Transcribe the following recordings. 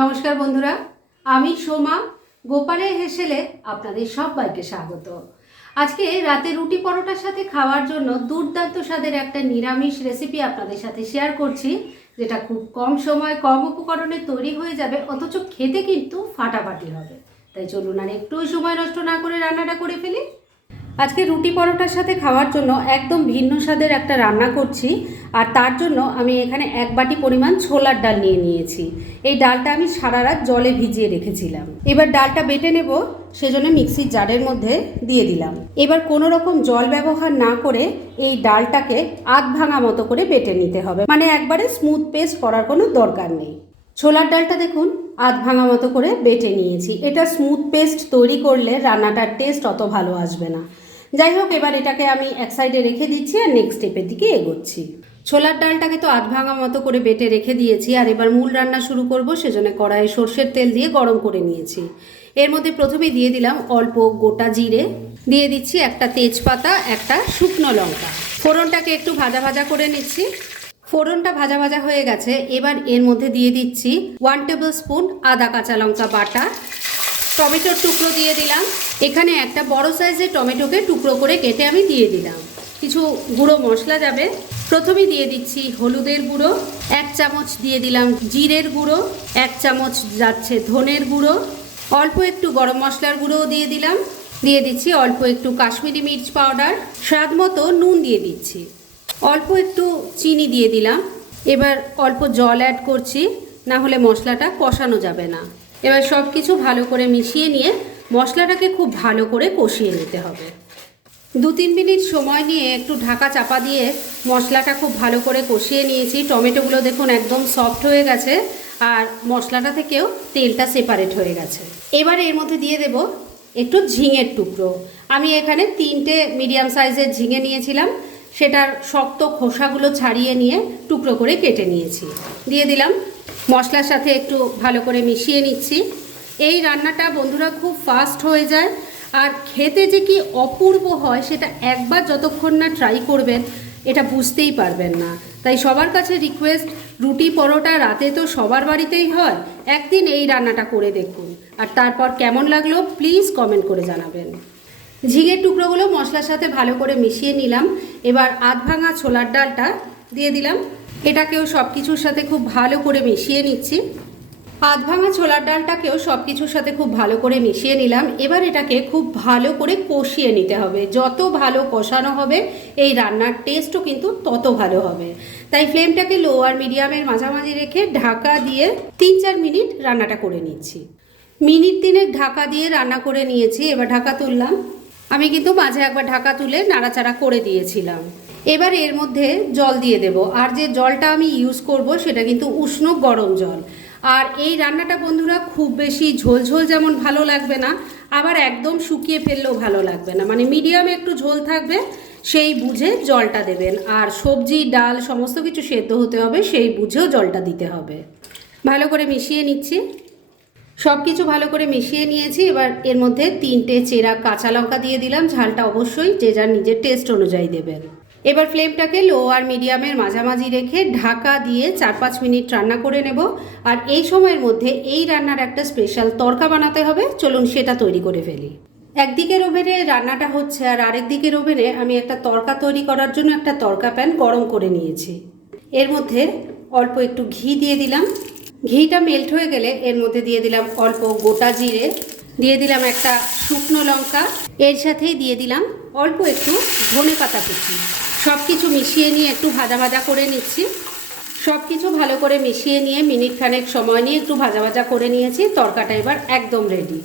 নমস্কার বন্ধুরা, আমি সোমা। গোপালের হেসেলে আপনাদের সবাইকে স্বাগত। আজকে রাতে রুটি পরোটার সাথে খাওয়ার জন্য দুর্দান্ত স্বাদের একটা নিরামিষ রেসিপি আপনাদের সাথে শেয়ার করছি, যেটা খুব কম সময় কম উপকরণে তৈরি হয়ে যাবে, অথচ খেতে কিন্তু ফাটাফাটি হবে। তাই চলুন আর একটু সময় নষ্ট না করে রান্নাটা করে ফেলি। আজকে রুটি পরোটার সাথে খাওয়ার জন্য একদম ভিন্ন স্বাদের একটা রান্না করছি, আর তার জন্য আমি এখানে এক বাটি পরিমাণ ছোলার ডাল নিয়ে নিয়েছি। এই ডালটা আমি সারা রাত জলে ভিজিয়ে রেখেছিলাম। এবার ডালটা বেটে নেব, সেজন্য মিক্সির জারের মধ্যে দিয়ে দিলাম। এবার কোনো রকম জল ব্যবহার না করে এই ডালটাকে আধ ভাঙা মতো করে বেটে নিতে হবে। মানে একবারে স্মুথ পেস্ট করার কোনো দরকার নেই। ছোলার ডালটা দেখুন, আধ ভাঙা মতো করে বেটে নিয়েছি। এটা স্মুথ পেস্ট তৈরি করলে রান্নাটার টেস্ট অত ভালো আসবে না। যাই হোক এবার এটাকে আমি এক সাইডে রেখে দিচ্ছি আর নেক্সট স্টেপের দিকে এগোচ্ছি। ছোলার ডালটাকে তো আধ ভাঙা মতো করে বেটে রেখে দিয়েছি আর এবার মূল রান্না শুরু করব, সেজন্য কড়াইয়ে সর্ষের তেল দিয়ে গরম করে নিয়েছি। এর মধ্যে প্রথমে দিয়ে দিলাম অল্প গোটা জিরে, দিয়ে দিচ্ছি একটা তেজপাতা, একটা শুকনো লঙ্কা। ফোড়নটাকে একটু ভাজা ভাজা করে নিচ্ছি। ফোড়নটা ভাজা ভাজা হয়ে গেছে, এবার এর মধ্যে দিয়ে দিচ্ছি ওয়ান টেবিল স্পুন আদা কাঁচা লঙ্কা বাটা টমেটোর টুকরো দিয়ে দিলাম। এখানে একটা বড় সাইজের টমেটোকে টুকরো করে কেটে আমি দিয়ে দিলাম। কিছু গুঁড়ো মশলা যাবে। প্রথমে দিয়ে দিচ্ছি হলুদের গুঁড়ো, এক চামচ দিয়ে দিলাম জিরের গুঁড়ো, এক চামচ যাচ্ছে ধনের গুঁড়ো, অল্প একটু গরম মশলার গুঁড়োও দিয়ে দিলাম। দিয়ে দিচ্ছি অল্প একটু কাশ্মীরি মির্চ পাউডার। স্বাদ মতো নুন দিয়ে দিচ্ছি। অল্প একটু চিনি দিয়ে দিলাম। এবার অল্প জল অ্যাড করছি, না হলে মশলাটা কষানো যাবে না। এবার সব কিছু ভালো করে মিশিয়ে নিয়ে মশলাটাকে খুব ভালো করে কষিয়ে নিতে হবে। দু তিন মিনিট সময় নিয়ে একটু ঢাকা চাপা দিয়ে মশলাটা খুব ভালো করে কষিয়ে নিয়েছি। টমেটোগুলো দেখুন একদম সফট হয়ে গেছে আর মশলাটা থেকেও তেলটা সেপারেট হয়ে গেছে। এবার এর মধ্যে দিয়ে দেব একটু ঝিঙের টুকরো। আমি এখানে তিনটে মিডিয়াম সাইজের ঝিঙে নিয়েছিলাম। সেটার শক্ত খোসাগুলো ছাড়িয়ে নিয়ে টুকরো করে কেটে নিয়েছি। দিয়ে দিলাম মশলার সাথে একটু ভালো করে মিশিয়ে নিচ্ছি। এই রান্নাটা বন্ধুরা খুব ফাস্ট হয়ে যায়। আর খেতে যে কি অপূর্ব হয়, সেটা একবার যতক্ষণ না ট্রাই করবেন, এটা বুঝতেই পারবেন না। তাই সবার কাছে রিকোয়েস্ট রুটি পরোটা রাতে তো সবার বাড়িতেই হয়। একদিন এই রান্নাটা করে দেখুন। আর তারপর কেমন লাগল প্লিজ কমেন্ট করে জানাবেন। ঝিঙের টুকরোগুলো মশলার সাথে ভালো করে মিশিয়ে নিলাম। এবার আধ ভাঙা ছোলার ডালটা দিয়ে দিলাম। এটাকেও সব কিছুর সাথে খুব ভালো করে মিশিয়ে নিচ্ছি। আধ ভাঙা ছোলার ডালটাকেও সব কিছুর সাথে খুব ভালো করে মিশিয়ে নিলাম। এবার এটাকে খুব ভালো করে কষিয়ে নিতে হবে। যত ভালো কষানো হবে, এই রান্নার টেস্টও কিন্তু তত ভালো হবে। তাই ফ্লেমটাকে লো আর মিডিয়ামের মাঝামাঝি রেখে ঢাকা দিয়ে তিন চার মিনিট রান্নাটা করে নিচ্ছি। মিনিট তিনেক ঢাকা দিয়ে রান্না করে নিয়েছি, এবার ঢাকা তুললাম। আমি কিন্তু মাঝে একবার ঢাকা তুলে নাড়াচাড়া করে দিয়েছিলাম। এবার এর মধ্যে জল দিয়ে দেব। আর যে জলটা আমি ইউজ করব, সেটা কিন্তু উষ্ণ গরম জল। আর এই রান্নাটা বন্ধুরা খুব বেশি ঝোল ঝোল যেমন ভালো লাগবে না, আবার একদম শুকিয়ে ফেললেও ভালো লাগবে না। মানে মিডিয়ামে একটু ঝোল থাকবে, সেই বুঝে জলটা দেবেন। আর সবজি, ডাল, সমস্ত কিছু সেদ্ধ হতে হবে, সেই বুঝেও জলটা দিতে হবে। ভালো করে মিশিয়ে নিচ্ছি। সব কিছু ভালো করে মিশিয়ে নিয়েছি। এবার এর মধ্যে তিনটে চেরা কাঁচা লঙ্কা দিয়ে দিলাম। ঝালটা অবশ্যই যে যার নিজের টেস্ট অনুযায়ী দেবেন। এবার ফ্লেমটাকে লো আর মিডিয়ামের মাঝামাঝি রেখে ঢাকা দিয়ে চার পাঁচ মিনিট রান্না করে নেব। আর এই সময়ের মধ্যে এই রান্নার একটা স্পেশাল তরকা বানাতে হবে। চলুন সেটা তৈরি করে ফেলি। একদিকের ওভেনে রান্নাটা হচ্ছে আর আরেক দিকের ওভেনে আমি একটা তরকা তৈরি করার জন্য একটা তরকা প্যান গরম করে নিয়েছি। এর মধ্যে অল্প একটু ঘি দিয়ে দিলাম। ঘিটা মেল্ট হয়ে গেলে এর মধ্যে দিয়ে দিলাম অল্প গোটা জিরে। দিয়ে দিলাম একটা শুকনো লঙ্কা। এর সাথেই দিয়ে দিলাম অল্প একটু ধনে পাতা কুচি। সব কিছু মিশিয়ে নিয়ে একটু ভাজা ভাজা করে নিচ্ছি। সব কিছু ভালো করে মিশিয়ে নিয়ে মিনিট খানেক সময় নিয়ে একটু ভাজা ভাজা করে নিয়েছি। তরকাটা এবার একদম রেডি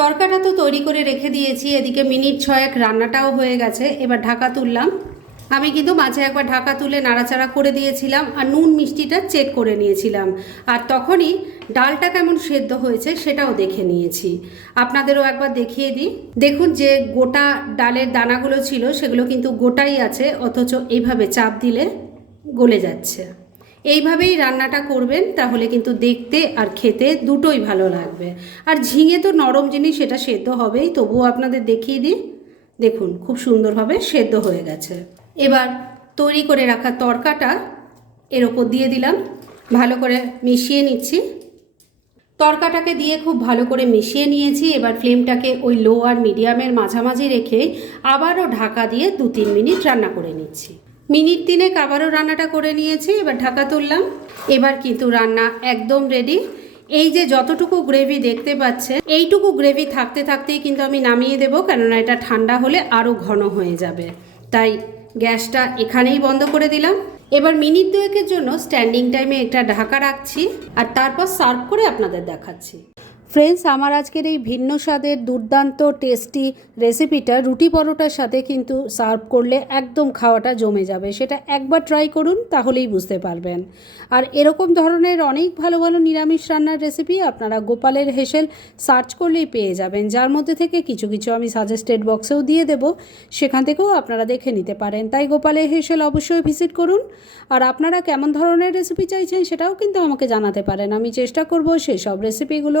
তরকাটা তো তৈরি করে রেখে দিয়েছি। এদিকে মিনিট ছয়েক রান্নাটাও হয়ে গেছে। এবার ঢাকা তুললাম। আমি কিন্তু মাঝে একবার ঢাকা তুলে নাড়াচাড়া করে দিয়েছিলাম আর নুন মিষ্টিটা চেক করে নিয়েছিলাম। আর তখনই ডালটা কেমন সেদ্ধ হয়েছে সেটাও দেখে নিয়েছি। আপনাদেরও একবার দেখিয়ে দিই। দেখুন যে গোটা ডালের দানাগুলো ছিল সেগুলো কিন্তু গোটাই আছে, অথচ এইভাবে চাপ দিলে গলে যাচ্ছে। এইভাবেই রান্নাটা করবেন, তাহলে কিন্তু দেখতে আর খেতে দুটোই ভালো লাগবে। আর ঝিঙে তো নরম জিনিস, সেটা সেদ্ধ হবেই, তবুও আপনাদের দেখিয়ে দিই। দেখুন, খুব সুন্দরভাবে সেদ্ধ হয়ে গেছে। এবার তৈরি করে রাখা তরকাটা এর ওপর দিয়ে দিলাম। ভালো করে মিশিয়ে নিচ্ছি। তরকাটাকে দিয়ে খুব ভালো করে মিশিয়ে নিয়েছি। এবার ফ্লেমটাকে ওই লো আর মিডিয়ামের মাঝামাঝি রেখে আবারও ঢাকা দিয়ে দু তিন মিনিট রান্না করে নিচ্ছি। মিনিট তিনেক আবারও রান্নাটা করে নিয়েছি, এবার ঢাকা তুললাম। এবার কিন্তু রান্না একদম রেডি এই যে যতটুকু গ্রেভি দেখতে পাচ্ছেন, এইটুকু গ্রেভি থাকতে থাকতেই কিন্তু আমি নামিয়ে দেবো, কেননা এটা ঠান্ডা হলে আরও ঘন হয়ে যাবে। তাই গ্যাসটা এখানেই বন্ধ করে দিলাম। এবার মিনিট দুয়েকের জন্য স্ট্যান্ডিং টাইমে একটা ঢাকা রাখছি আর তারপর সার্ভ করে আপনাদের দেখাচ্ছি। ফ্রেন্ডস, আমার আজকের এই ভিন্ন স্বাদের দুর্দান্ত টেস্টি রেসিপিটা রুটি পরোটার সাথে কিন্তু সার্ভ করলে একদম খাওয়াটা জমে যাবে। সেটা একবার ট্রাই করুন, তাহলেই বুঝতে পারবেন। আর এরকম ধরনের অনেক ভালো ভালো নিরামিষ রান্নার রেসিপি আপনারা গোপালের হেসেল সার্চ করলেই পেয়ে যাবেন। যার মধ্যে থেকে কিছু কিছু আমি সাজেস্টেড বক্সেও দিয়ে দেব, সেখান থেকেও আপনারা দেখে নিতে পারেন। তাই গোপালের হেসেল অবশ্যই ভিজিট করুন। আর আপনারা কেমন ধরনের রেসিপি চাইছেন সেটাও কিন্তু আমাকে জানাতে পারেন। আমি চেষ্টা করব সেই সব রেসিপিগুলো